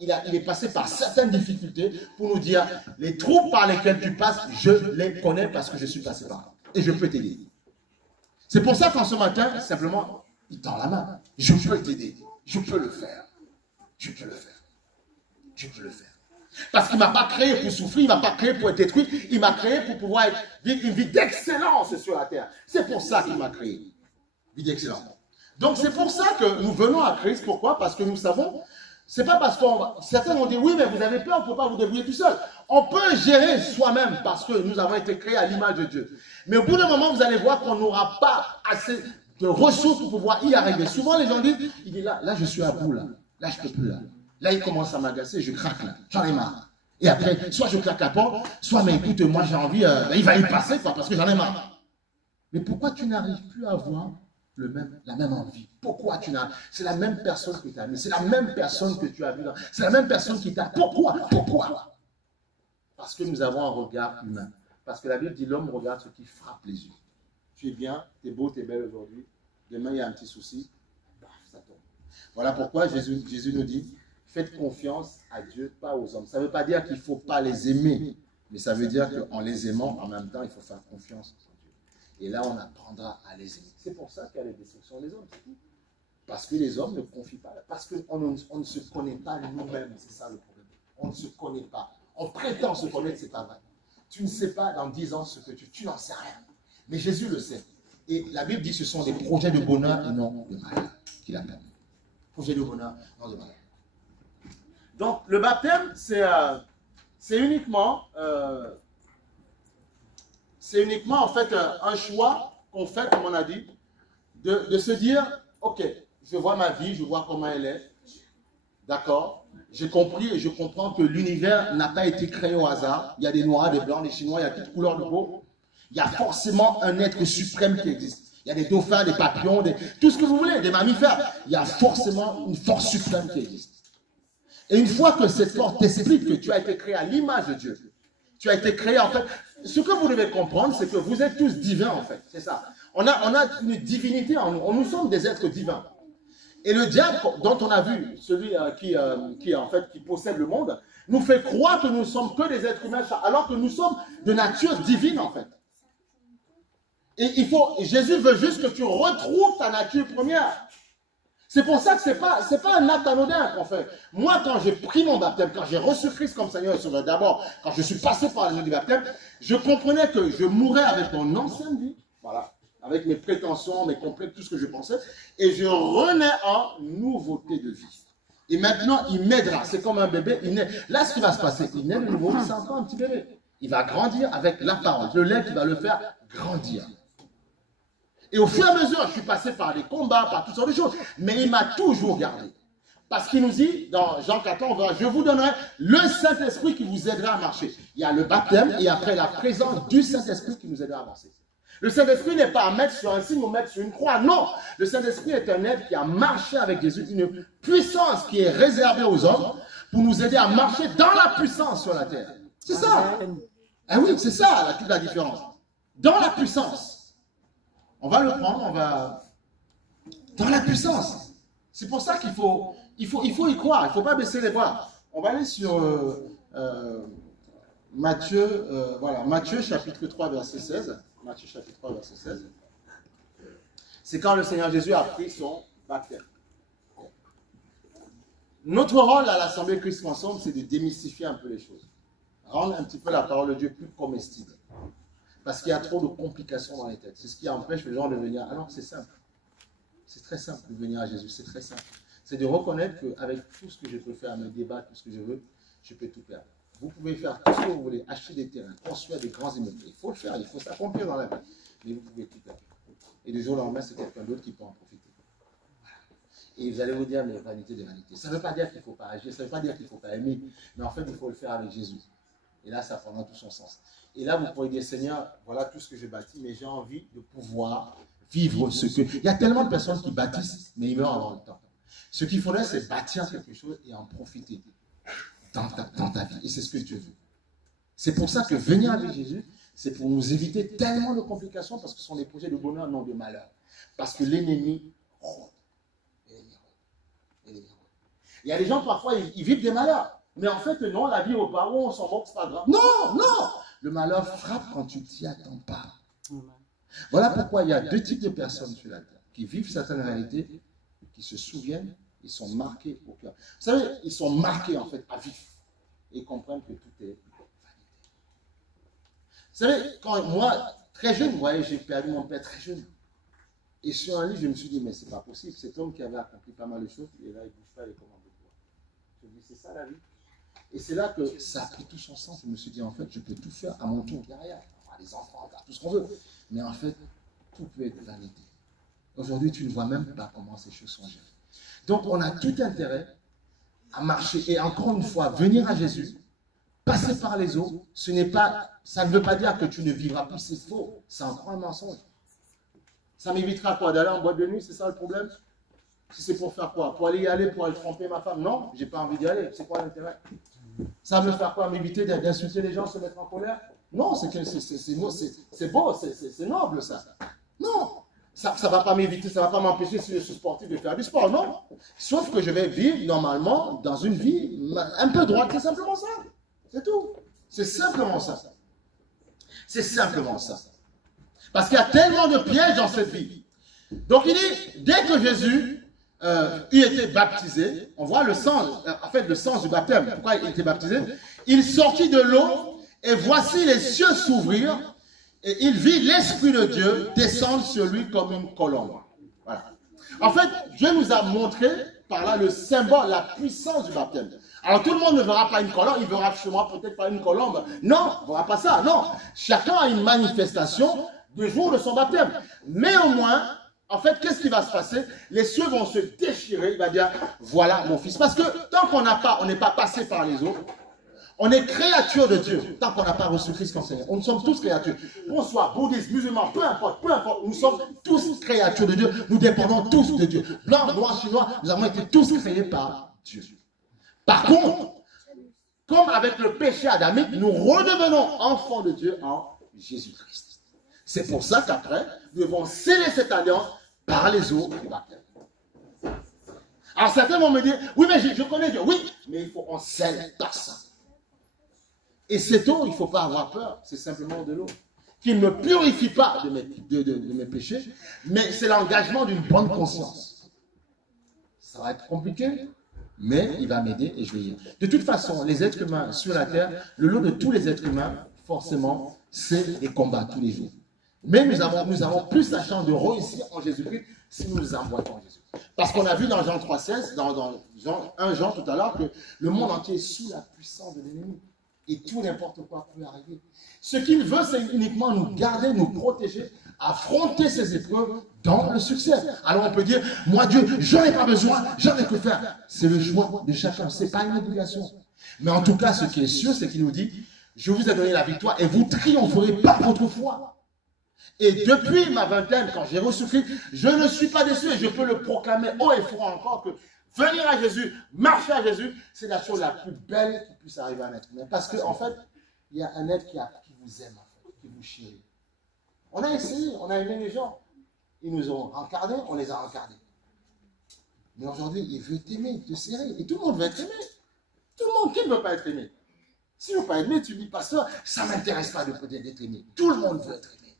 il est passé par certaines difficultés pour nous dire, les trous par lesquels tu passes, je les connais parce que je suis passé par là. Et je peux t'aider. C'est pour ça qu'en ce matin, simplement, il tend la main. Je peux t'aider. Je peux le faire. Je peux le faire. Je peux le faire. Parce qu'il ne m'a pas créé pour souffrir, il ne m'a pas créé pour être détruit, il m'a créé pour pouvoir vivre une vie d'excellence sur la terre. C'est pour ça qu'il m'a créé. Vie d'excellence. Donc c'est pour ça que nous venons à Christ. Pourquoi? Parce que nous savons, c'est pas parce qu'on... Certains vont dire, oui, mais vous avez peur, on ne peut pas vous débrouiller tout seul. On peut gérer soi-même parce que nous avons été créés à l'image de Dieu. Mais au bout d'un moment, vous allez voir qu'on n'aura pas assez de ressources pour pouvoir y arriver. Souvent, les gens disent, il dit là je suis à bout, là je ne peux plus, là. Là, il commence à m'agacer, je craque, là. J'en ai marre. Et après, soit je claque la porte, soit, mais écoute, moi, j'ai envie, il va y passer, quoi, parce que j'en ai marre. Mais pourquoi tu n'arrives plus à avoir la même envie? Pourquoi tu n'as... C'est la même personne que tu as mis, c'est la même personne que tu as vue, c'est la même personne qui t'a... Pourquoi? Parce que nous avons un regard humain. Parce que la Bible dit, l'homme regarde ce qui frappe les yeux. Tu es bien, tu es beau, tu es belle aujourd'hui. Demain, il y a un petit souci. Paf, ça tombe. Voilà pourquoi Jésus nous dit, faites confiance à Dieu, pas aux hommes. Ça ne veut pas dire qu'il ne faut pas les aimer, mais ça veut dire qu'en les aimant, en même temps, il faut faire confiance en Dieu. Et là, on apprendra à les aimer. C'est pour ça qu'il y a les destructions des hommes, c'est tout. Parce que les hommes ne confient pas. Parce qu'on ne se connaît pas nous-mêmes, c'est ça le problème. On ne se connaît pas. On prétend se connaître, c'est pas vrai. Tu ne sais pas dans 10 ans ce que tu n'en sais rien. Mais Jésus le sait. Et la Bible dit que ce sont des projets de bonheur et non de malheur qu'il appelle. Projets de bonheur, non de malheur. Donc, le baptême, c'est uniquement en fait un choix qu'on fait, comme on a dit, de se dire, ok, je vois ma vie, je vois comment elle est, d'accord, j'ai compris et je comprends que l'univers n'a pas été créé au hasard, il y a des noirs, des blancs, des chinois, il y a toutes couleurs de peau, il y a forcément un être suprême qui existe. Il y a des dauphins, des papillons, tout ce que vous voulez, des mammifères, il y a forcément une force suprême qui existe. Et une fois que cette force t'explique que tu as été créé à l'image de Dieu, tu as été créé en fait, ce que vous devez comprendre, c'est que vous êtes tous divins en fait, c'est ça. On a une divinité en nous, nous sommes des êtres divins. Et le diable, dont on a vu, celui qui possède le monde, nous fait croire que nous ne sommes que des êtres humains, alors que nous sommes de nature divine en fait. Et Jésus veut juste que tu retrouves ta nature première. C'est pour ça que ce n'est pas un acte anodin qu'on fait. Moi, quand j'ai pris mon baptême, quand j'ai reçu Christ comme Seigneur et Sauveur, d'abord, quand je suis passé par les eaux du baptême, je comprenais que je mourais avec mon ancienne vie, voilà, avec mes prétentions, mes complexes, tout ce que je pensais, et je renais en nouveauté de vie. Et maintenant, il m'aidera. C'est comme un bébé, il naît. Là, ce qui va se passer, il naît de nouveau, c'est encore un petit bébé. Il va grandir avec la parole, le lait qui va le faire grandir. Et au fur et à mesure, je suis passé par des combats, par toutes sortes de choses. Mais il m'a toujours gardé. Parce qu'il nous dit, dans Jean 14, je vous donnerai le Saint-Esprit qui vous aidera à marcher. Il y a le baptême et après la présence du Saint-Esprit qui nous aidera à avancer. Le Saint-Esprit n'est pas à mettre sur un signe ou mettre sur une croix. Non, le Saint-Esprit est un être qui a marché avec Jésus, une puissance qui est réservée aux hommes pour nous aider à marcher dans la puissance sur la terre. C'est ça. Ah oui, c'est ça toute la différence. Dans la puissance. On va le prendre, on va... Dans la puissance. C'est pour ça qu'il faut y croire, il ne faut pas baisser les bras. On va aller sur Matthieu chapitre 3, verset 16. Matthieu chapitre 3, verset 16. C'est quand le Seigneur Jésus a pris son baptême. Notre rôle à l'Assemblée Christ Ensemble, c'est de démystifier un peu les choses. Rendre un petit peu la parole de Dieu plus comestible. Parce qu'il y a trop de complications dans les têtes. C'est ce qui empêche les gens de venir. Alors c'est simple. C'est très simple de venir à Jésus. C'est très simple. C'est de reconnaître qu'avec tout ce que je peux faire, mes débats, tout ce que je veux, je peux tout perdre. Vous pouvez faire tout ce que vous voulez, acheter des terrains, construire des grands immeubles. Il faut le faire, il faut s'accomplir dans la vie. Mais vous pouvez tout perdre. Et du jour au lendemain, c'est quelqu'un d'autre qui peut en profiter. Voilà. Et vous allez vous dire, mais vanité de vanité. Ça ne veut pas dire qu'il ne faut pas agir, ça ne veut pas dire qu'il ne faut pas aimer. Mais en fait, il faut le faire avec Jésus. Et là, ça prendra tout son sens. Et là, vous pourrez dire, Seigneur, voilà tout ce que j'ai bâti, mais j'ai envie de pouvoir vivre ce que... Il y a tellement de personnes qui bâtissent, mais ils meurent avant le temps. Ce qu'il faudrait, c'est bâtir quelque chose et en profiter dans ta vie. Et c'est ce que Dieu veut. C'est pour ça que venir avec Jésus, c'est pour nous éviter tellement de complications, parce que ce sont des projets de bonheur, non de malheur. Parce que l'ennemi rôde. Il y a des gens, parfois, ils vivent des malheurs. Mais en fait, non, la vie au pas, on s'en moque, c'est pas grave. Non, non. Le malheur frappe quand tu t'y attends pas. Voilà pourquoi il y a deux types de personnes sur la terre qui vivent certaines réalités, qui se souviennent, ils sont marqués au cœur. Vous savez, ils sont marqués en fait à vif et comprennent que tout est vanité. Vous savez, quand moi, très jeune, vous voyez, j'ai perdu mon père très jeune. Et sur un lit, je me suis dit, mais c'est pas possible. Cet homme qui avait accompli pas mal de choses, il est là, il ne bouge pas, il est comme un bois. Je me dis, c'est ça la vie. Et c'est là que ça a pris tout son sens. Je me suis dit, en fait, je peux tout faire à mon tour derrière. On a les enfants, on a tout ce qu'on veut. Mais en fait, tout peut être vanité. Aujourd'hui, tu ne vois même pas comment ces choses sont gérées. Donc, on a tout intérêt à marcher. Et encore une fois, venir à Jésus, passer par les eaux, ça ne veut pas dire que tu ne vivras plus. C'est faux. C'est encore un mensonge. Ça m'évitera quoi? D'aller en boîte de nuit, c'est ça le problème? Si c'est pour faire quoi? Pour aller y aller, pour aller tromper ma femme? Non, j'ai pas envie d'y aller. C'est quoi l'intérêt? Ça me faire quoi? M'éviter d'insulter les gens, se mettre en colère? Non, c'est beau, c'est noble ça. Non, ça ne va pas m'éviter, ça ne va pas m'empêcher, si je suis sportif, de faire du sport, non. Sauf que je vais vivre normalement dans une vie un peu droite, c'est simplement ça. C'est tout. C'est simplement ça. C'est simplement ça. Parce qu'il y a tellement de pièges dans cette vie. Donc il dit, dès que Jésus eut été baptisé, on voit le sens, en fait le sens du baptême. Pourquoi il était baptisé? Il sortit de l'eau et voici les cieux s'ouvrir et il vit l'Esprit de Dieu descendre sur lui comme une colombe. Voilà. En fait, Dieu nous a montré par là le symbole, la puissance du baptême. Alors tout le monde ne verra pas une colombe, il verra chez moi peut-être pas une colombe. Non, il ne verra pas ça. Non, chacun a une manifestation du jour de son baptême. Mais au moins, en fait, qu'est-ce qui va se passer? Les cieux vont se déchirer, il va dire, voilà mon fils. Parce que tant qu'on n'est pas passé par les eaux, on est créature de Dieu, tant qu'on n'a pas reçu Christ comme Seigneur. Nous sommes tous créatures. Qu'on soit bouddhiste, musulman, peu importe, nous sommes tous créatures de Dieu. Nous dépendons tous de Dieu. Blanc, noir, chinois, nous avons été tous créés par Dieu. Par contre, comme avec le péché adamique, nous redevenons enfants de Dieu en Jésus-Christ. C'est pour ça qu'après, nous devons sceller cette alliance par les eaux du baptême. Alors certains vont me dire, oui mais je connais Dieu. Oui, mais il faut qu'on scelle par ça. Et cette eau, il ne faut pas avoir peur, c'est simplement de l'eau. Qui ne me purifie pas de mes péchés, mais c'est l'engagement d'une bonne conscience. Ça va être compliqué, mais il va m'aider et je vais y aller. De toute façon, les êtres humains sur la terre, le lot de tous les êtres humains, forcément, c'est des combats tous les jours. Mais nous avons plus la chance de réussir en Jésus-Christ si nous nous emboîtons en Jésus. Parce qu'on a vu dans Jean 3,16, dans 1 Jean tout à l'heure, que le monde entier est sous la puissance de l'ennemi. Et tout n'importe quoi peut arriver. Ce qu'il veut, c'est uniquement nous garder, nous protéger, affronter ces épreuves dans le succès. Alors on peut dire, moi Dieu, j'en ai pas besoin, j'en ai que faire. C'est le choix de chacun, ce n'est pas une obligation. Mais en tout cas, ce qui est sûr, c'est qu'il nous dit, je vous ai donné la victoire et vous triompherez par votre foi. Et depuis ma vingtaine, quand j'ai reçu Christ, je ne suis pas déçu et je peux le proclamer haut et fort encore que venir à Jésus, marcher à Jésus, c'est la chose la plus belle qui puisse arriver à un être humain. Parce qu'en fait, il y a un être qui vous aime, en fait, qui vous chérit. On a essayé, on a aimé les gens. Ils nous ont encardés, on les a encardés. Mais aujourd'hui, il veut t'aimer, te serrer. Et tout le monde veut être aimé. Tout le monde, qui ne veut pas être aimé? Si tu ne veux pas être aimé, tu dis, pasteur, ça ne m'intéresse pas d'être aimé. Tout le monde veut être aimé.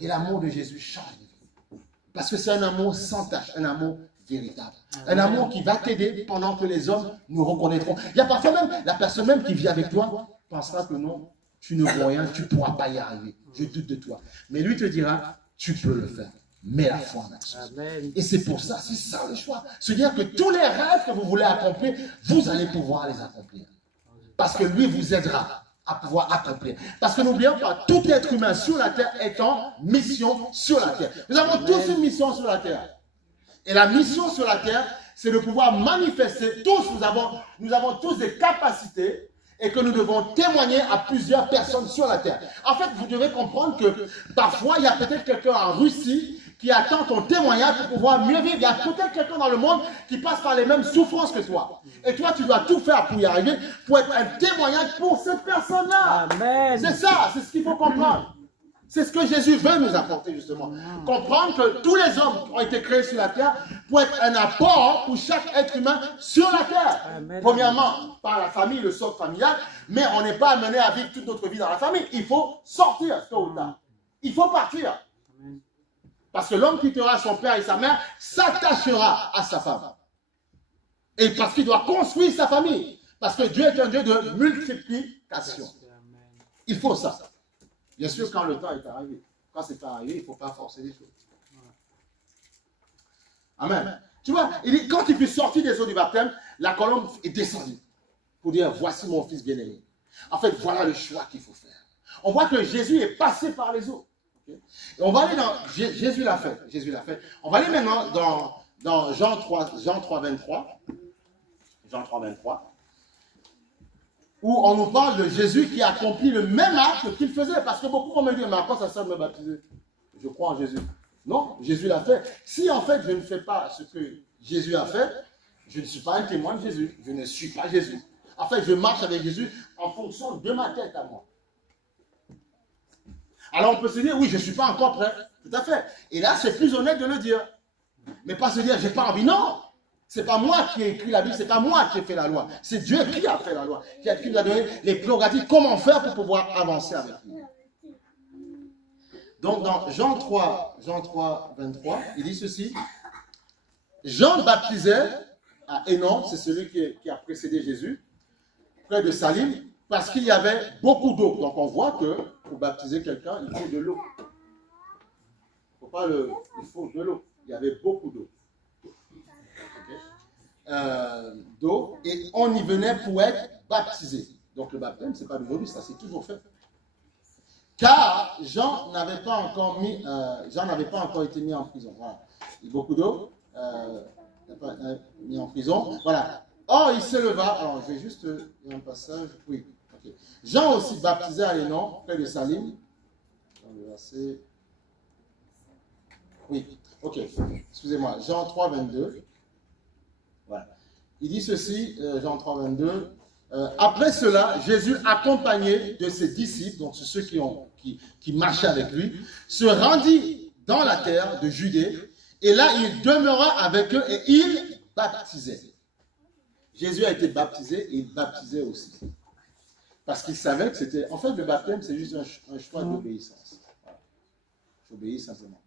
Et l'amour de Jésus change les vies. Parce que c'est un amour sans tache, un amour véritable. Un amour qui va t'aider pendant que les hommes nous reconnaîtront. Il y a parfois même, la personne même qui vit avec toi pensera que non, tu ne vaux rien, tu ne pourras pas y arriver. Je doute de toi. Mais lui te dira, tu peux le faire. Mets la foi en action. Et c'est pour ça, c'est ça le choix. Se dire que tous les rêves que vous voulez accomplir, vous allez pouvoir les accomplir. Parce que lui vous aidera à pouvoir accomplir. Parce que n'oublions pas, tout être humain sur la terre est en mission sur la terre. Nous avons tous une mission sur la terre. Et la mission sur la terre, c'est de pouvoir manifester tous, nous avons tous des capacités et que nous devons témoigner à plusieurs personnes sur la terre. En fait, vous devez comprendre que parfois, il y a peut-être quelqu'un en Russie qui attend ton témoignage pour pouvoir mieux vivre. Il y a peut-être quelqu'un dans le monde qui passe par les mêmes souffrances que toi. Et toi, tu dois tout faire pour y arriver, pour être un témoignage pour cette personne-là. C'est ça, c'est ce qu'il faut comprendre. C'est ce que Jésus veut nous apporter justement. Comprendre que tous les hommes ont été créés sur la terre pour être un apport pour chaque être humain sur la terre. Amen. Premièrement, par la famille, le socle familial, mais on n'est pas amené à vivre toute notre vie dans la famille. Il faut sortir tôt ou tard. Il faut partir. Amen. Parce que l'homme quittera son père et sa mère, s'attachera à sa femme. Et parce qu'il doit construire sa famille. Parce que Dieu est un Dieu de multiplication. Il faut ça. Bien sûr, quand le temps est arrivé. Quand c'est pas arrivé, il ne faut pas forcer les choses. Amen. Tu vois, il dit, quand il fut sorti des eaux du baptême, la colombe est descendue. Pour dire, voici mon fils bien-aimé. En fait, voilà le choix qu'il faut faire. On voit que Jésus est passé par les eaux. Okay? Et on va aller dans... Jésus l'a fait. Jésus l'a fait. On va aller maintenant dans Jean 3, 23. Jean 3, 23. Où on nous parle de Jésus qui accomplit le même acte qu'il faisait. Parce que beaucoup vont me dire, mais à quoi ça sert de me baptiser? Je crois en Jésus. Non, Jésus l'a fait. Si en fait je ne fais pas ce que Jésus a fait, je ne suis pas un témoin de Jésus. Je ne suis pas Jésus. En fait, je marche avec Jésus en fonction de ma tête à moi. Alors on peut se dire, oui, je ne suis pas encore prêt. Tout à fait. Et là, c'est plus honnête de le dire. Mais pas se dire, j'ai pas envie. Non! Ce n'est pas moi qui ai écrit la Bible, ce n'est pas moi qui ai fait la loi. C'est Dieu qui a fait la loi, qui nous a donné les prérogatives, comment faire pour pouvoir avancer avec lui. Donc dans Jean 3, 23, il dit ceci. Jean baptisait à Hénon, c'est celui qui a précédé Jésus, près de Salim, parce qu'il y avait beaucoup d'eau. Donc on voit que pour baptiser quelqu'un, il faut de l'eau. Il faut de l'eau. Il y avait beaucoup d'eau. Et on y venait pour être baptisé. Donc le baptême, ce n'est pas d'aujourd'hui, ça s'est toujours fait. Car Jean n'avait pas encore été mis en prison. Voilà. Il y a beaucoup d'eau, mis en prison. Voilà. Or, il s'éleva. Alors, je vais juste. Il y a un passage. Oui. Okay. Jean aussi baptisait à Hénon, près de Salim. Dans le verset. Oui. Ok. Excusez-moi. Jean 3, 22. Voilà. Il dit ceci, Jean 3, 22. Après cela, Jésus, accompagné de ses disciples, donc ceux qui marchaient avec lui, se rendit dans la terre de Judée, et là, il demeura avec eux et il baptisait. Jésus a été baptisé et il baptisait aussi. Parce qu'il savait que c'était... En fait, le baptême, c'est juste un choix d'obéissance. Voilà. J'obéis simplement.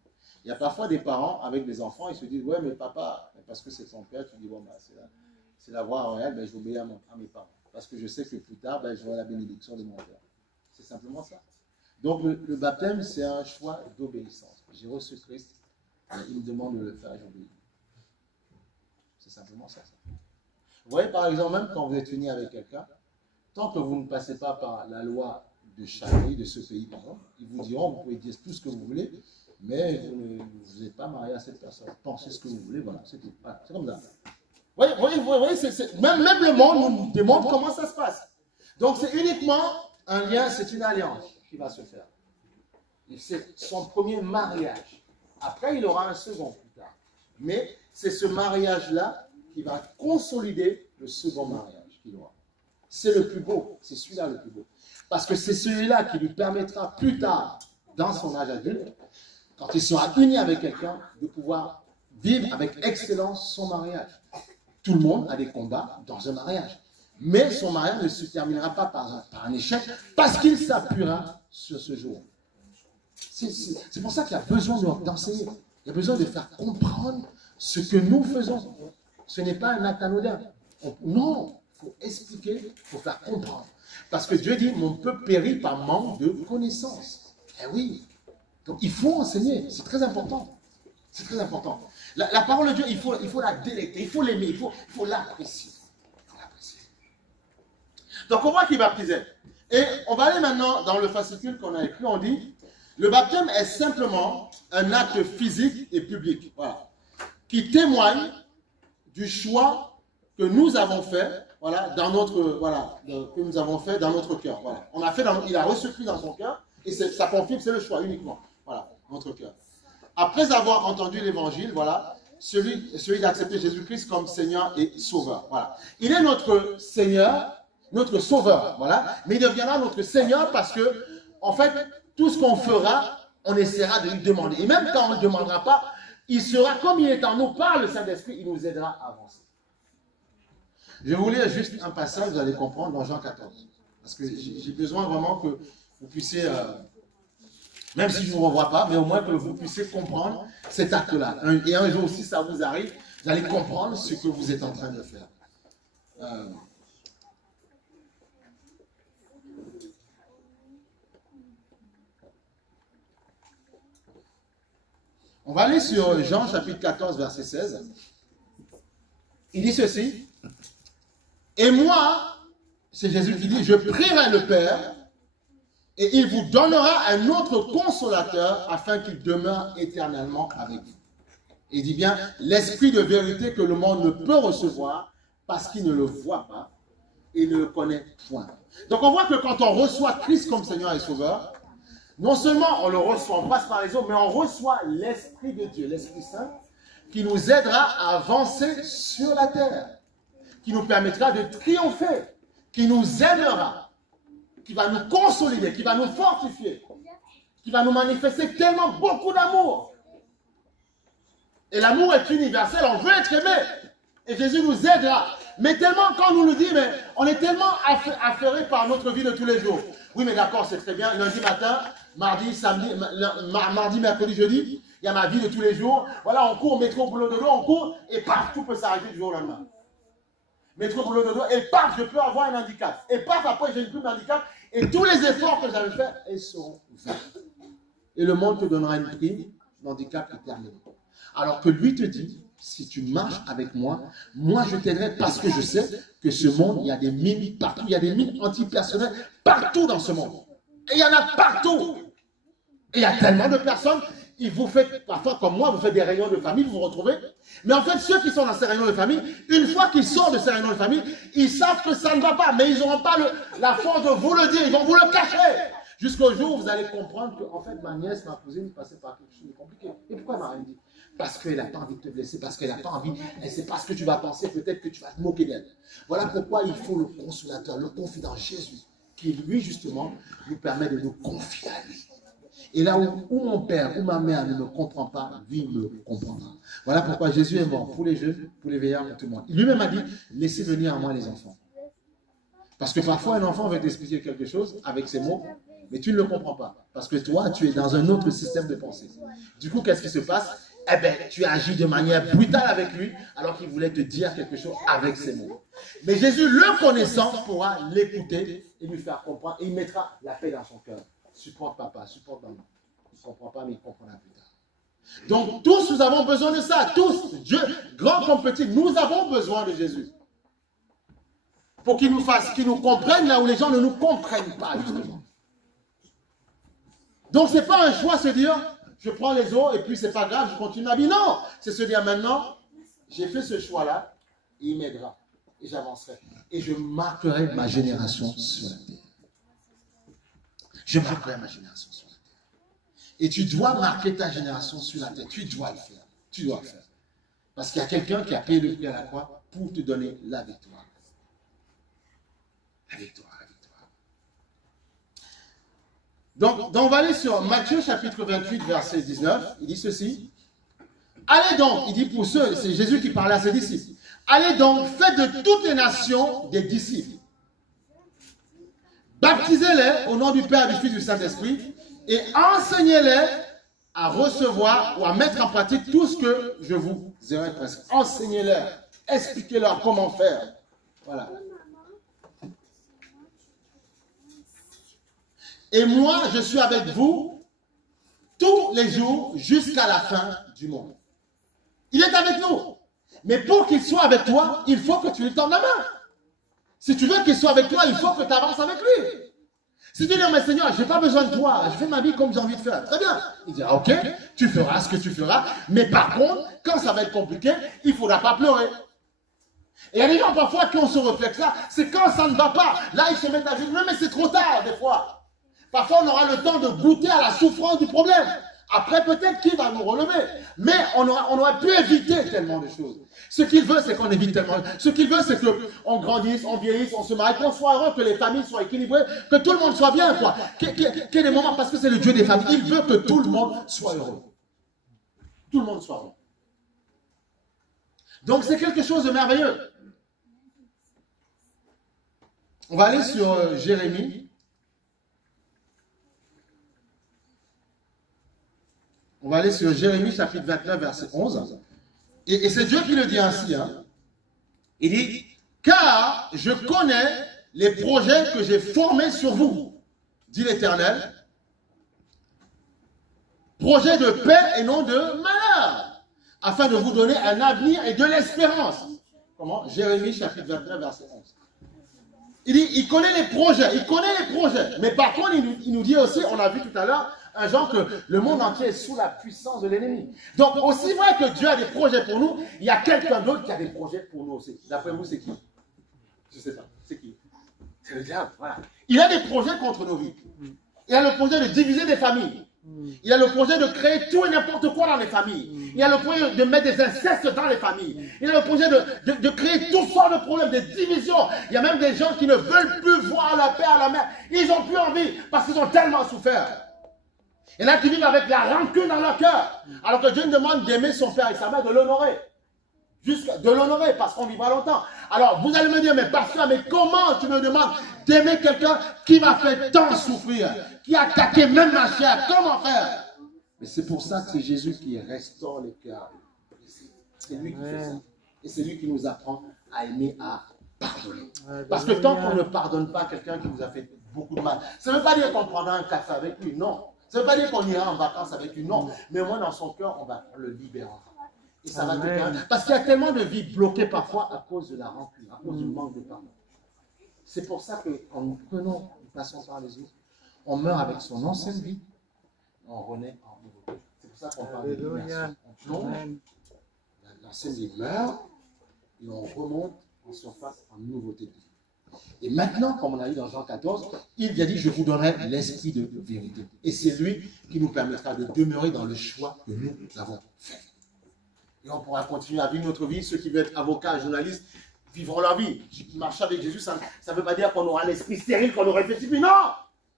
Il y a parfois des parents avec des enfants, ils se disent, ouais, mais papa, parce que c'est son père, tu dis, bon, bah, c'est la voie royale, ben, je vais obéir à mes parents. Parce que je sais que plus tard, ben, j'aurai la bénédiction de mon père. C'est simplement ça. Donc, le baptême, c'est un choix d'obéissance. J'ai reçu Christ, il me demande de le faire, j'obéis. C'est simplement ça. Vous voyez, par exemple, même quand vous êtes uni avec quelqu'un, tant que vous ne passez pas par la loi de chaque pays, de ce pays, par exemple, ils vous diront, vous pouvez dire tout ce que vous voulez, mais vous n'êtes pas marié à cette personne. Pensez ce que vous voulez, voilà, c'est tout. Voilà, c'est comme ça. Vous voyez, même le monde nous démontre comment ça se passe. Donc c'est uniquement un lien, c'est une alliance qui va se faire. C'est son premier mariage. Après, il aura un second plus tard. Mais c'est ce mariage-là qui va consolider le second mariage qu'il aura. C'est le plus beau, c'est celui-là le plus beau. Parce que c'est celui-là qui lui permettra plus tard, dans son âge adulte, quand il sera uni avec quelqu'un, de pouvoir vivre avec excellence son mariage. Tout le monde a des combats dans un mariage. Mais son mariage ne se terminera pas par un échec, parce qu'il s'appuiera sur ce jour. C'est pour ça qu'il y a besoin d'enseigner. Il y a besoin de faire comprendre ce que nous faisons. Ce n'est pas un acte anodin. Non, il faut expliquer, il faut faire comprendre. Parce que Dieu dit, mon peuple périt par manque de connaissance. Eh oui. Donc il faut enseigner, c'est très important. C'est très important. La parole de Dieu, il faut la délecter, il faut l'aimer, il faut l'apprécier. Donc on voit qu'il baptisait. Et on va aller maintenant dans le fascicule qu'on a écrit, on dit, le baptême est simplement un acte physique et public, voilà, qui témoigne du choix que nous avons fait, voilà, que nous avons fait dans notre cœur. Voilà. Il a reçu Christ dans son cœur, et ça confirme, c'est le choix uniquement, voilà, notre cœur. Après avoir entendu l'évangile, voilà, celui d'accepter Jésus-Christ comme Seigneur et Sauveur, voilà. Il est notre Seigneur, notre Sauveur, voilà, mais il deviendra notre Seigneur parce que, en fait, tout ce qu'on fera, on essaiera de lui demander. Et même quand on ne le demandera pas, il sera, comme il est en nous par le Saint-Esprit, il nous aidera à avancer. Je vais vous lire juste un passage, vous allez comprendre, dans Jean 14. Parce que j'ai besoin vraiment que vous puissiez, même si je ne vous revois pas, mais au moins que vous puissiez comprendre cet acte-là. Et un jour, si ça vous arrive, vous allez comprendre ce que vous êtes en train de faire. On va aller sur Jean chapitre 14, verset 16. Il dit ceci. Et moi, c'est Jésus qui dit, je prierai le Père et il vous donnera un autre consolateur afin qu'il demeure éternellement avec vous. Il dit bien, l'esprit de vérité que le monde ne peut recevoir parce qu'il ne le voit pas et ne le connaît point. Donc on voit que quand on reçoit Christ comme Seigneur et Sauveur, non seulement on le reçoit, on passe par les eaux, mais on reçoit l'Esprit de Dieu, l'Esprit Saint, qui nous aidera à avancer sur la terre, qui nous permettra de triompher, qui nous aimera, qui va nous consolider, qui va nous fortifier, qui va nous manifester tellement beaucoup d'amour. Et l'amour est universel, on veut être aimé. Et Jésus nous aidera. Mais tellement, quand on nous le dit, mais on est tellement affairé par notre vie de tous les jours. Oui, mais d'accord, c'est très bien. Lundi matin, mardi, samedi, mardi, mercredi, jeudi, il y a ma vie de tous les jours. Voilà, on court, métro, boulot, dodo, on court, et paf, tout peut s'arrêter du jour au lendemain. Métro, boulot, dodo, et paf, je peux avoir un handicap. Et paf, après, j'ai plus d'handicap. Et tous les efforts que j'avais faits, ils seront vains. Et le monde te donnera une prime d'handicap éternel. Alors que lui te dit, si tu marches avec moi, moi je t'aiderai parce que je sais que ce monde, il y a des mines partout, il y a des mines antipersonnelles partout dans ce monde. Et il y en a partout. Et il y a tellement de personnes, vous faites, parfois comme moi, vous faites des réunions de famille, vous vous retrouvez. Mais en fait, ceux qui sont dans ces réunions de famille, une fois qu'ils sortent de ces réunions de famille, ils savent que ça ne va pas, mais ils n'auront pas la force de vous le dire, ils vont vous le cacher. Jusqu'au jour où vous allez comprendre que, en fait, ma nièce, ma cousine, passait par quelque chose de compliqué. Et pourquoi elle m'a rien dit? Parce qu'elle n'a pas envie de te blesser, parce qu'elle n'a pas envie, elle ne sait pas ce que tu vas penser, peut-être que tu vas te moquer d'elle. Voilà pourquoi il faut le consolateur, le confident Jésus, qui lui, justement, nous permet de nous confier à lui. Et là où mon père ou ma mère ne me comprend pas, lui me comprendra. Voilà pourquoi Jésus est mort pour les jeunes, pour les vieillards, pour tout le monde. Lui-même a dit, laissez venir à moi les enfants. Parce que parfois, un enfant va t'expliquer quelque chose avec ses mots, mais tu ne le comprends pas. Parce que toi, tu es dans un autre système de pensée. Du coup, qu'est-ce qui se passe? Eh bien, tu agis de manière brutale avec lui, alors qu'il voulait te dire quelque chose avec ses mots. Mais Jésus, le connaissant, pourra l'écouter et lui faire comprendre. Et il mettra la paix dans son cœur. Supporte papa, supporte maman. Il ne comprend pas, mais il comprendra plus tard. Donc, tous, nous avons besoin de ça. Tous, Dieu, grand comme petit, nous avons besoin de Jésus. Pour qu'il nous fasse, qu'il nous comprenne là où les gens ne nous comprennent pas, justement. Donc, ce n'est pas un choix se dire, je prends les eaux et puis c'est pas grave, je continue ma vie. Non, c'est se dire maintenant, j'ai fait ce choix-là, et il m'aidera. Et j'avancerai. Et je marquerai ma génération sur la terre. Je marquerai ma génération sur la terre. Et tu dois marquer ta génération sur la terre. Tu dois le faire. Tu dois le faire. Parce qu'il y a quelqu'un qui a payé le prix à la croix pour te donner la victoire. La victoire, la victoire. Donc on va aller sur Matthieu chapitre 28, verset 19. Il dit ceci. Allez donc, il dit pour ceux, c'est Jésus qui parlait à ses disciples. Allez donc, faites de toutes les nations des disciples. Baptisez-les au nom du Père, du Fils et du Saint-Esprit et enseignez-les à recevoir ou à mettre en pratique tout ce que je vous ai prescrit. Enseignez-leur, expliquez-leur comment faire. Voilà. Et moi, je suis avec vous tous les jours jusqu'à la fin du monde. Il est avec nous. Mais pour qu'il soit avec toi, il faut que tu lui tendes la main. Si tu veux qu'il soit avec toi, il faut que tu avances avec lui. Si tu dis, mais Seigneur, je n'ai pas besoin de toi, je fais ma vie comme j'ai envie de faire. Très bien. Il dira, ok, tu feras ce que tu feras, mais par contre, quand ça va être compliqué, il ne faudra pas pleurer. Et il y a des gens parfois qui ont ce réflexe-là, c'est quand ça ne va pas. Là, ils se mettent à dire, non, mais c'est trop tard des fois. Parfois, on aura le temps de goûter à la souffrance du problème Après, peut-être qu'il va nous relever. Mais on aurait pu éviter tellement de choses. Ce qu'il veut, c'est qu'on évite tellement. Ce qu'il veut, c'est qu'on grandisse, on vieillisse, on se marie, qu'on soit heureux, que les familles soient équilibrées, que tout le monde soit bien, quoi. Qu'il y ait des moments, parce que c'est le Dieu des familles. Il veut que tout le monde soit heureux. Tout le monde soit heureux. Donc, c'est quelque chose de merveilleux. On va aller sur Jérémie. On va aller sur Jérémie chapitre 29, verset 11. Et c'est Dieu qui le dit ainsi. Hein. Il dit, car je connais les projets que j'ai formés sur vous, dit l'Éternel. Projets de paix et non de malheur, afin de vous donner un avenir et de l'espérance. Comment? Jérémie chapitre 29, verset 11. Il dit, il connaît les projets, Mais par contre, il nous dit aussi, on a vu tout à l'heure, un genre que le monde entier est sous la puissance de l'ennemi. Donc, aussi vrai que Dieu a des projets pour nous, il y a quelqu'un d'autre qui a des projets pour nous aussi. D'après vous, c'est qui? Je ne sais pas. C'est qui? C'est le diable, voilà. Il a des projets contre nos vies. Il a le projet de diviser des familles. Il a le projet de créer tout et n'importe quoi dans les familles. Il a le projet de mettre des incestes dans les familles. Il a le projet de créer toutes sortes de problèmes, des divisions. Il y a même des gens qui ne veulent plus voir la paix à la mer. Ils n'ont plus envie parce qu'ils ont tellement souffert. Il y en a qui vivent avec la rancune dans leur cœur. Alors que Dieu nous demande d'aimer son père et sa mère, de l'honorer. De l'honorer parce qu'on vivra longtemps. Alors vous allez me dire, mais pasteur, mais comment tu me demandes d'aimer quelqu'un qui m'a fait tant souffrir, qui a attaqué même ma chair? Comment faire? Mais c'est pour ça que c'est Jésus qui restaure les cœurs. C'est lui qui fait ça. Et c'est lui qui nous apprend à aimer, à pardonner. Parce que tant qu'on ne pardonne pas quelqu'un qui nous a fait beaucoup de mal, ça ne veut pas dire qu'on prendra un café avec lui, non. Ça ne veut pas dire qu'on ira en vacances avec lui, non. Mais au moins dans son cœur, on le libérera. Et ça va te... Parce qu'il y a tellement de vies bloquées parfois à cause de la rancune, à cause du manque de pardon. C'est pour ça qu'en nous prenons, nous passons par les autres, on meurt avec son ancienne vie, on renaît en nouveauté. C'est pour ça qu'on parle de l'immersion. On plonge, l'ancienne vie meurt, et on remonte en surface en nouveauté de vie. Et maintenant, comme on a dit dans Jean 14, il a dit, je vous donnerai l'esprit de vérité. Et c'est lui qui nous permettra de demeurer dans le choix que nous avons fait. Et on pourra continuer à vivre notre vie. Ceux qui veulent être avocats, journalistes, vivront leur vie. Marcher avec Jésus, ça ne veut pas dire qu'on aura l'esprit stérile, qu'on ne réfléchit plus. Non!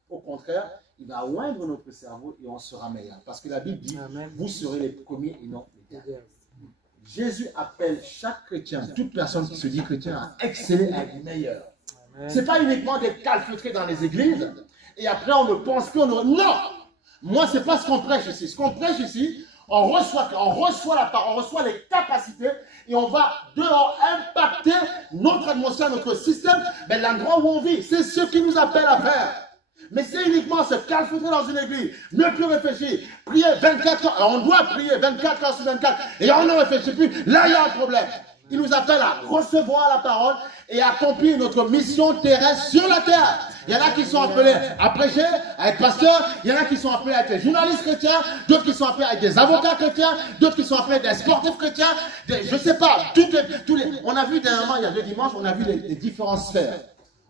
Au contraire, il va oindre notre cerveau et on sera meilleur. Parce que la Bible dit, vous serez les premiers et non les derniers. Jésus appelle chaque chrétien, toute personne qui se dit chrétien, à exceller, à être meilleur. Ce n'est pas uniquement d'être calfeutré dans les églises et après on ne pense plus, non! Moi, ce n'est pas ce qu'on prêche ici. Ce qu'on prêche ici, on reçoit la parole, on reçoit les capacités et on va dehors impacter notre atmosphère, notre système, mais l'endroit où on vit. C'est ce qui nous appelle à faire. Mais c'est uniquement se calfeutrer dans une église, ne plus réfléchir, prier 24 heures. Alors on doit prier 24 heures sur 24 et on ne réfléchit plus. Là, il y a un problème. Il nous appelle à recevoir la parole et à accomplir notre mission terrestre sur la terre. Il y en a qui sont appelés à prêcher, à être pasteurs. Il y en a qui sont appelés à être journalistes chrétiens. D'autres qui sont appelés à être des avocats chrétiens. D'autres qui sont appelés à être des sportifs chrétiens. Je ne sais pas. On a vu dernièrement, il y a 2 dimanches, on a vu les différentes sphères.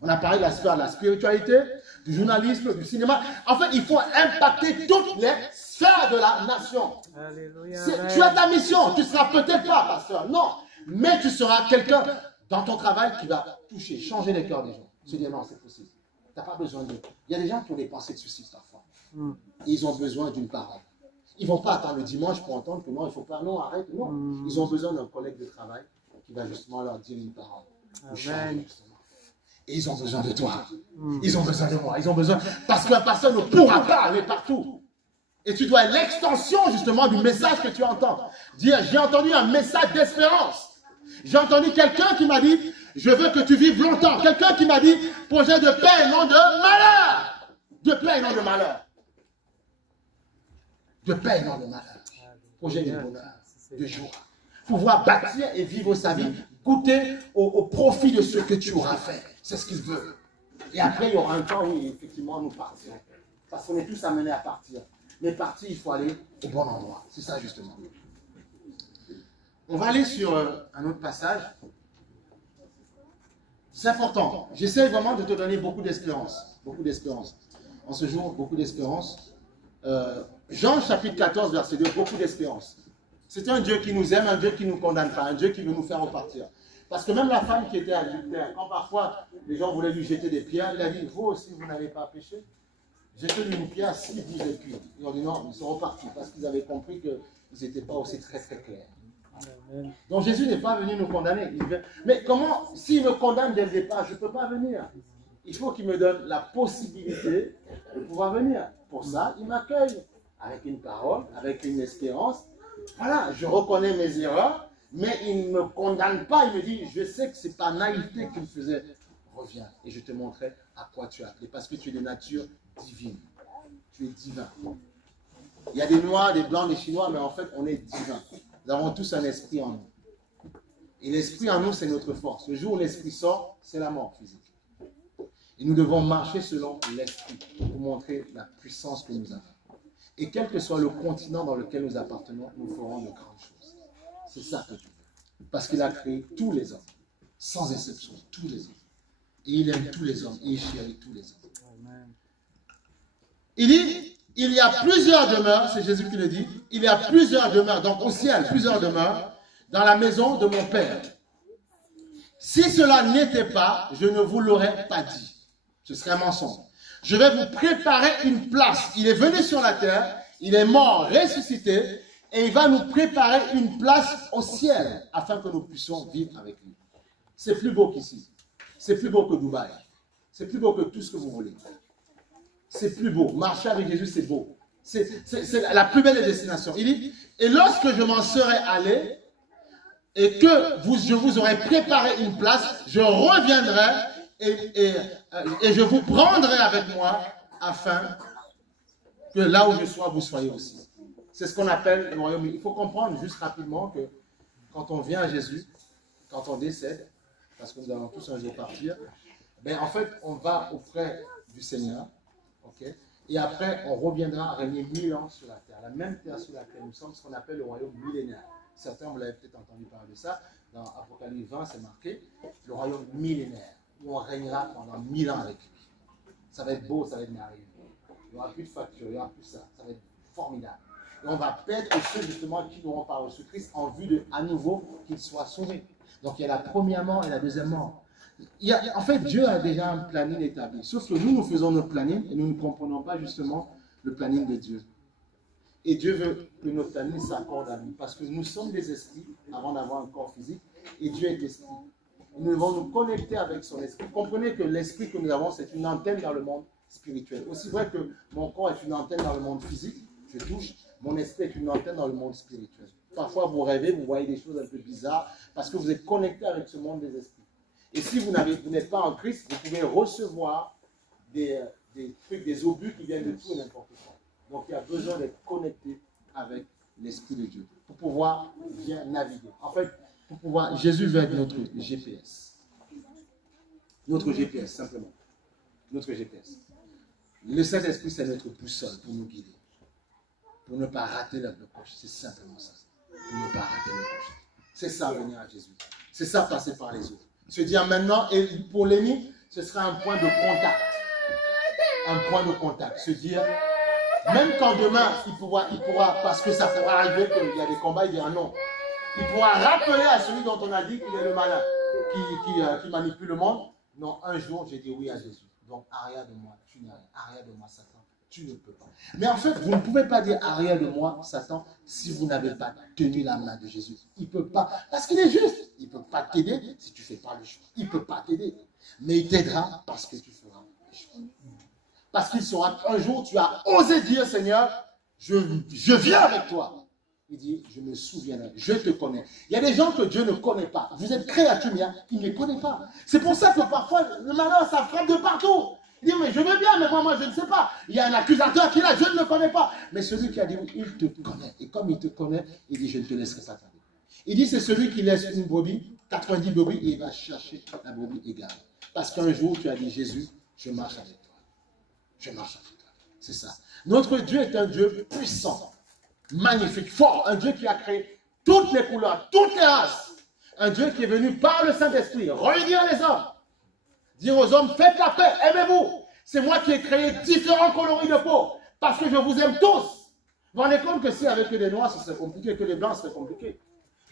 On a parlé de la sphère de la spiritualité, du journalisme, du cinéma. En fait, il faut impacter toutes les sphères de la nation. Tu as ta mission. Tu ne seras peut-être pas pasteur. Non. Mais tu seras quelqu'un dans ton travail qui va toucher, changer les cœurs des gens. Se dire non, c'est possible. Tu n'as pas besoin de... Il y a des gens qui ont des pensées de suicide parfois. Et ils ont besoin d'une parole. Ils ne vont pas attendre le dimanche pour entendre que non, il ne faut pas, non, arrête, non. Ils ont besoin d'un collègue de travail qui va justement leur dire une parole. Amen. Et ils ont besoin de toi. Ils ont besoin de moi. Ils ont besoin... Parce qu'un pasteur ne pourra pas aller partout. Et tu dois être l'extension justement du message que tu entends. Dire, j'ai entendu un message d'espérance. J'ai entendu quelqu'un qui m'a dit, je veux que tu vives longtemps. Quelqu'un qui m'a dit, projet de paix et non de malheur. De paix et non de malheur. De paix et non de malheur. Projet de bonheur, de joie. Pouvoir bâtir et vivre sa vie, goûter au profit de ce que tu auras fait. C'est ce qu'il veut. Et après, il y aura un temps où, effectivement, nous partirons. Parce qu'on est tous amenés à partir. Mais partir, il faut aller au bon endroit. C'est ça, justement. On va aller sur un autre passage. C'est important. J'essaie vraiment de te donner beaucoup d'espérance. Beaucoup d'espérance. En ce jour, beaucoup d'espérance. Jean chapitre 14, verset 2, beaucoup d'espérance. C'est un Dieu qui nous aime, un Dieu qui ne nous condamne pas, un Dieu qui veut nous faire repartir. Parce que même la femme qui était adultère, quand parfois les gens voulaient lui jeter des pierres, il a dit, vous aussi, vous n'avez pas péché. Jetez-lui une pierre si vous êtes cuit. Ils ont dit non, ils sont repartis parce qu'ils avaient compris qu'ils n'étaient pas aussi très clairs. Donc Jésus n'est pas venu nous condamner. Mais comment, s'il me condamne dès le départ, je ne peux pas venir. Il faut qu'il me donne la possibilité de pouvoir venir. Pour ça, il m'accueille avec une parole, avec une espérance. Voilà, je reconnais mes erreurs, mais il ne me condamne pas. Il me dit, je sais que ce n'est pas naïveté qu'il me faisait. Reviens et je te montrerai à quoi tu es appelé. Parce que tu es de nature divine. Tu es divin. Il y a des noirs, des blancs, des chinois, mais en fait, on est divin. Nous avons tous un esprit en nous. Et l'esprit en nous, c'est notre force. Le jour où l'esprit sort, c'est la mort physique. Et nous devons marcher selon l'esprit pour montrer la puissance que nous avons. Et quel que soit le continent dans lequel nous appartenons, nous ferons de grandes choses. C'est ça que Dieu veut. Parce qu'il a créé tous les hommes, sans exception, tous les hommes. Et il aime tous les hommes, et il chérit tous les hommes. Il dit, il y a plusieurs demeures, c'est Jésus qui le dit, il y a plusieurs demeures, donc au ciel, plusieurs demeures, dans la maison de mon Père. Si cela n'était pas, je ne vous l'aurais pas dit. Ce serait un mensonge. Je vais vous préparer une place. Il est venu sur la terre, il est mort, ressuscité, et il va nous préparer une place au ciel, afin que nous puissions vivre avec lui. C'est plus beau qu'ici. C'est plus beau que Dubaï. C'est plus beau que tout ce que vous voulez. C'est plus beau. Marcher avec Jésus, c'est beau. C'est la plus belle des destinations. Il dit, et lorsque je m'en serai allé, et que je vous aurai préparé une place, je reviendrai et je vous prendrai avec moi, afin que là où je sois, vous soyez aussi. C'est ce qu'on appelle le royaume. Il faut comprendre juste rapidement que quand on vient à Jésus, quand on décède, parce que nous allons tous un jour partir, ben en fait, on va auprès du Seigneur, ok? Et après, on reviendra régner 1000 ans sur la terre. La même terre sur laquelle nous sommes, ce qu'on appelle le royaume millénaire. Certains, vous l'avez peut-être entendu parler de ça. Dans Apocalypse 20, c'est marqué le royaume millénaire, où on régnera pendant 1000 ans avec lui. Ça va être beau, ça va être merveilleux. Il n'y aura plus de facture, il n'y aura plus ça. Ça va être formidable. Et on va perdre ceux justement qui n'auront pas reçu Christ en vue de, à nouveau, qu'ils soient sauvés. Donc il y a la première mort et la deuxième mort. En fait, Dieu a déjà un planning établi. Sauf que nous faisons notre planning et nous ne comprenons pas justement le planning de Dieu. Et Dieu veut que notre planning s'accorde à lui. Parce que nous sommes des esprits avant d'avoir un corps physique. Et Dieu est esprit. Et nous devons nous connecter avec son esprit. Comprenez que l'esprit que nous avons, c'est une antenne dans le monde spirituel. Aussi vrai que mon corps est une antenne dans le monde physique, je touche, mon esprit est une antenne dans le monde spirituel. Parfois, vous rêvez, vous voyez des choses un peu bizarres, parce que vous êtes connecté avec ce monde des esprits. Et si vous n'êtes pas en Christ, vous pouvez recevoir des trucs, des obus qui viennent de tout et n'importe quoi. Donc, il y a besoin d'être connecté avec l'Esprit de Dieu pour pouvoir bien naviguer. En fait, pour pouvoir, Jésus veut être notre GPS. Notre GPS, simplement. Notre GPS. Le Saint-Esprit, c'est notre boussole pour nous guider. Pour ne pas rater le coche. C'est simplement ça. Pour ne pas rater le coche. C'est ça, venir à Jésus. C'est ça, passer par les autres. Se dire maintenant, et pour l'ennemi, ce sera un point de contact. Un point de contact. Se dire, même quand demain, il pourra, parce que ça pourra arriver qu'il y a des combats, il dira non. Il pourra rappeler à celui dont on a dit qu'il est le malin, qui manipule le monde. Non, un jour, j'ai dit oui à Jésus. Donc, arrière de moi, tu n'es rien. Arrière de moi, Satan, tu ne peux pas. Mais en fait, vous ne pouvez pas dire arrière de moi, Satan, si vous n'avez pas tenu la main de Jésus. Il ne peut pas, parce qu'il est juste. Il ne peut pas t'aider si tu ne fais pas le choix. Il ne peut pas t'aider. Mais il t'aidera parce que tu feras le choix. Parce qu'il saura qu'un jour, tu as osé dire, Seigneur, je viens avec toi. Il dit, je me souviendrai, je te connais. Il y a des gens que Dieu ne connaît pas. Vous êtes créatures, mais il ne les connaît pas. C'est pour ça que parfois, le malheur, ça frappe de partout. Il dit, mais je veux bien, mais moi, je ne sais pas. Il y a un accusateur qui est là, je ne le connais pas. Mais celui qui a dit, il te connaît. Et comme il te connaît, il dit, je ne te laisserai pas tomber. Il dit, c'est celui qui laisse une brebis, 90 brebis, et il va chercher la brebis égale. Parce qu'un jour, tu as dit, Jésus, je marche avec toi. Je marche avec toi. C'est ça. Notre Dieu est un Dieu puissant, magnifique, fort. Un Dieu qui a créé toutes les couleurs, toutes les races. Un Dieu qui est venu par le Saint-Esprit réunir les hommes. Dire aux hommes, faites la paix, aimez-vous. C'est moi qui ai créé différents coloris de peau. Parce que je vous aime tous. Vous vous rendez compte que si avec les noirs, ce serait compliqué, que les blancs, ce serait compliqué.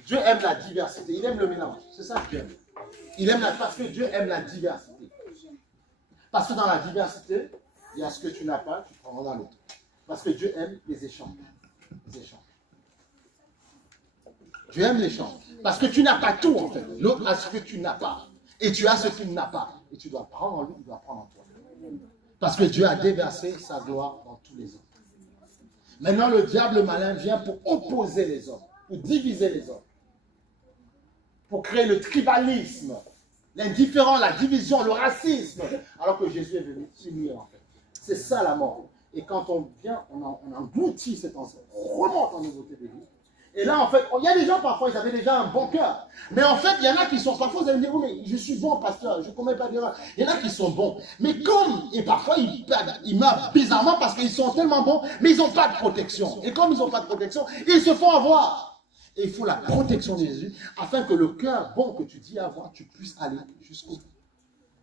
Dieu aime la diversité, il aime le mélange. C'est ça que Dieu aime. Il aime parce que Dieu aime la diversité. Parce que dans la diversité, il y a ce que tu n'as pas, tu prends dans l'autre. Parce que Dieu aime les échanges. Les échanges. Dieu aime l'échange. Parce que tu n'as pas tout en fait. L'autre a ce que tu n'as pas. Et tu as ce qu'il n'a pas. Et tu dois prendre en lui, il doit prendre en toi. Parce que Dieu a déversé sa gloire dans tous les hommes. Maintenant, le diable malin vient pour opposer les hommes, pour diviser les hommes, pour créer le tribalisme, l'indifférence, la division, le racisme, alors que Jésus est venu unir en fait. C'est ça la mort. Et quand on vient, on engloutit cet ensemble, on remonte en nouveauté de vie. Et là, en fait, il y a des gens, parfois, ils avaient déjà un bon cœur. Mais en fait, il y en a qui sont, parfois, vous allez me dire, oui, mais je suis bon, pasteur, je ne commets pas d'erreur. Il y en a qui sont bons. Mais comme, et parfois, ils meurent bizarrement parce qu'ils sont tellement bons, mais ils n'ont pas de protection. Et comme ils n'ont pas de protection, ils se font avoir. Et il faut la protection de Jésus, afin que le cœur bon que tu dis avoir, tu puisses aller jusqu'au bout.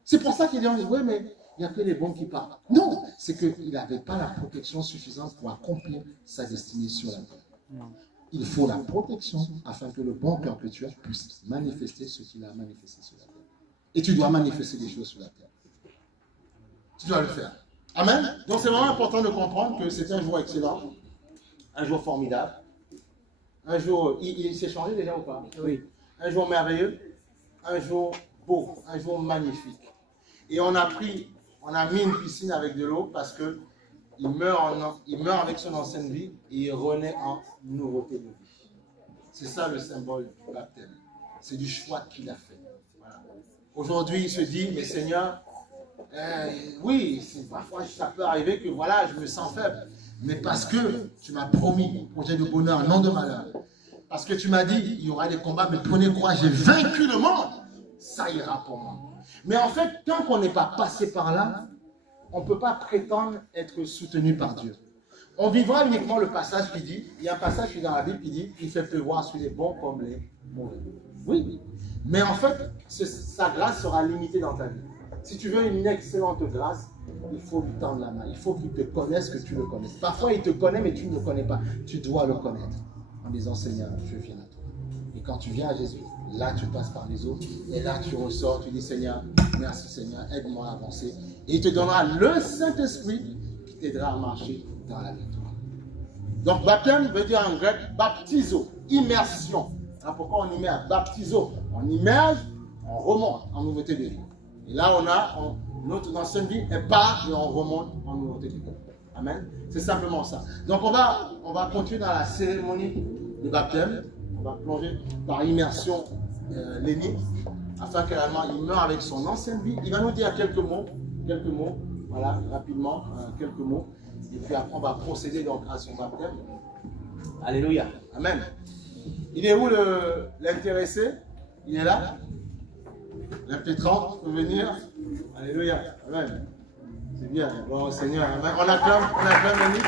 C'est pour ça qu'il y a des gens qui disent, oui, mais il n'y a que les bons qui parlent. Non, c'est qu'il n'avait pas la protection suffisante pour accomplir sa destinée sur la terre. Il faut la protection afin que le bon cœur que tu as puisse manifester ce qu'il a manifesté sur la terre. Et tu dois manifester des choses sur la terre. Tu dois le faire. Amen. Donc c'est vraiment important de comprendre que c'est un jour excellent, un jour formidable, un jour, il s'est changé déjà ou pas? Oui. Un jour merveilleux, un jour beau, un jour magnifique. Et on a mis une piscine avec de l'eau parce que il meurt avec son ancienne vie et il renaît en nouveauté de vie. C'est ça le symbole du baptême. C'est du choix qu'il a fait. Voilà. Aujourd'hui, il se dit, mais Seigneur, oui, parfois ça peut arriver que voilà, je me sens faible. Mais parce que tu m'as promis, projet de bonheur, non de malheur. Parce que tu m'as dit, il y aura des combats, mais prenez courage, j'ai vaincu le monde. Ça ira pour moi. Mais en fait, tant qu'on n'est pas passé par là, on ne peut pas prétendre être soutenu par Dieu. On vivra uniquement le passage qui dit, il y a un passage qui est dans la Bible qui dit, il fait pleuvoir sur les bons comme les mauvais. Oui, mais en fait, sa grâce sera limitée dans ta vie. Si tu veux une excellente grâce, il faut lui tendre la main. Il faut qu'il te connaisse, que tu le connaisses. Parfois, il te connaît, mais tu ne le connais pas. Tu dois le connaître en disant, Seigneur, je viens à toi. Et quand tu viens à Jésus, là, tu passes par les autres. Et là, tu ressors, tu dis, Seigneur, merci Seigneur, aide-moi à avancer. Et il te donnera le Saint-Esprit qui t'aidera à marcher dans la victoire. Donc, baptême veut dire en grec, baptizo, immersion. Alors, pourquoi on y met à baptizo? On immerge, on remonte en nouveauté de vie. Et là, notre ancienne vie est part et on remonte en nouveauté de vie. Amen. C'est simplement ça. Donc, on va continuer dans la cérémonie de baptême. On va plonger par immersion l'énigme, afin qu'également il meure avec son ancienne vie. Il va nous dire quelques mots, voilà, rapidement, quelques mots. Et puis après, on va procéder donc à son baptême. Alléluia. Amen. Il est où l'intéressé? Il est là? L'impétrant peut venir? Alléluia. Amen. C'est bien. Bon, Seigneur. Amen. On acclame l'énigme.